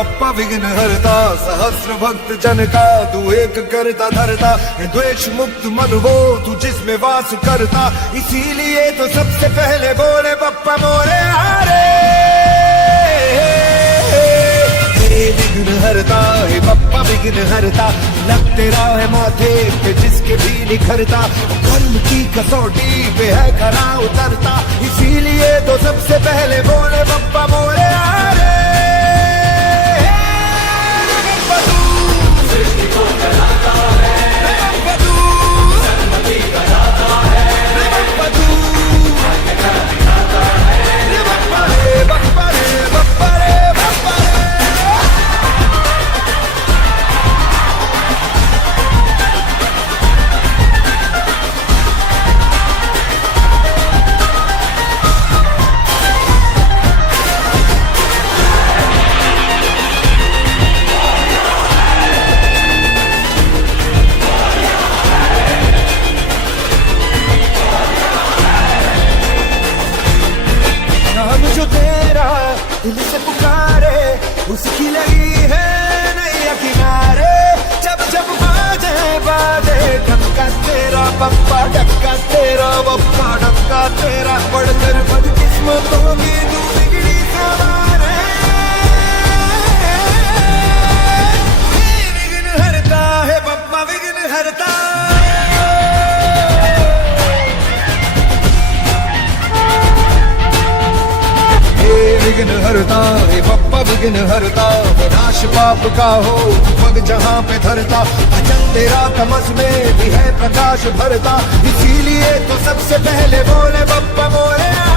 बप्पा विघ्न हरता, सहस्र भक्त जन का तू एक करता धरता, द्वेष मुक्त मन वो तू जिसमें वास करता, इसीलिए तो सबसे पहले बोले बप्पा मोरे हारे। हे विघ्न हरता, हे बप्पा विघ्न हरता, लग तेरा है माथे पे जिसके भी निखरता, कर्म की कसौटी पे है खरा उतरता, इसीलिए तो सबसे पहले बोले बप्पा मोरे हारे। दिल से पुकारे उसकी लगी है नैया किनारे, जब जब बाजे बाजे डंका तेरा बप्पा, डंका तेरा बप्पा, डंका तेरा, बढ़कर बदकिस्मतों की तू बिगड़ी सवार है। विघ्न हरता है बप्पा विघ्न हरता, विघ्न हरता, हे बप्पा विघ्न हरता, विनाश पाप का हो पग जहाँ पे धरता, भजन तेरा तमस में भी है प्रकाश भरता, इसीलिए तो सबसे पहले बोले बप्पा मोरे।